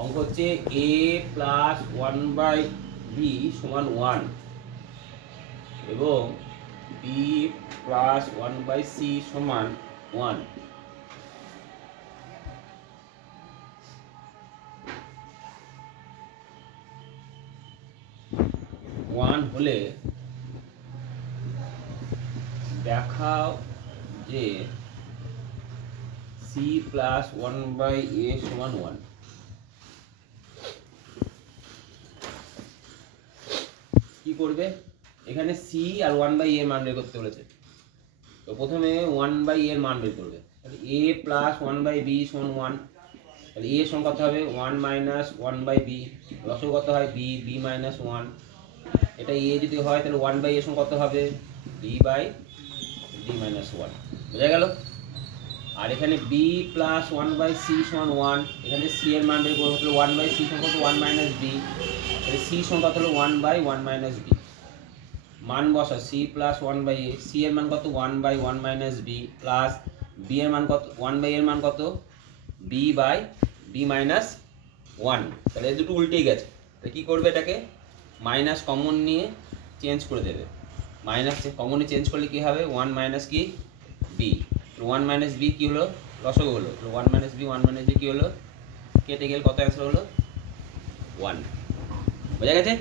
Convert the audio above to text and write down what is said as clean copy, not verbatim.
অঙ্ক হচ্ছে a plus 1/b সমান 1 এবং b প্লাস 1/c সমান 1। 1 হলে দেখাও যে c প্লাস 1/a সমান 1। কি করবে? এখানে c আর 1/a এর মান বের করতে বলেছে, তো প্রথমে 1/a এর মান বের করবে। তাহলে a প্লাস 1/b সমান 1, তাহলে a এর সমান কত হবে 1 মাইনাস 1/b, লসাগু কত হয় b মাইনাস 1। এটা a যদি হয় তাহলে 1/a সমান কত হবে b মাইনাস 1। বোঝা গেল? আর এখানে b প্লাস 1/c সমান 1, এখানে c এর মান বের করবো, তাহলে 1/c সমান কত 1 মাইনাস b, তাহলে c সমান কত হলো 1/1 মাইনাস b। মান বসা c প্লাস 1/a, c এর মান কত 1/1 মাইনাস b প্লাস b এর মান কত 1/a এর মান কত b মাইনাস 1। তাহলে এই দুটো উল্টেই গেছে, তাহলে কী করবে? এটাকে মাইনাস কমন নিয়ে চেঞ্জ করে দেবে। মাইনাস কমনে চেঞ্জ করলে কী হবে 1 মাইনাস কি b, 1 মাইনাস b কী হলো লসাগু হলো, 1 মাইনাস b কী হলো কেটে গেলে কত অ্যান্সার হলো 1। বোঝা গেছে?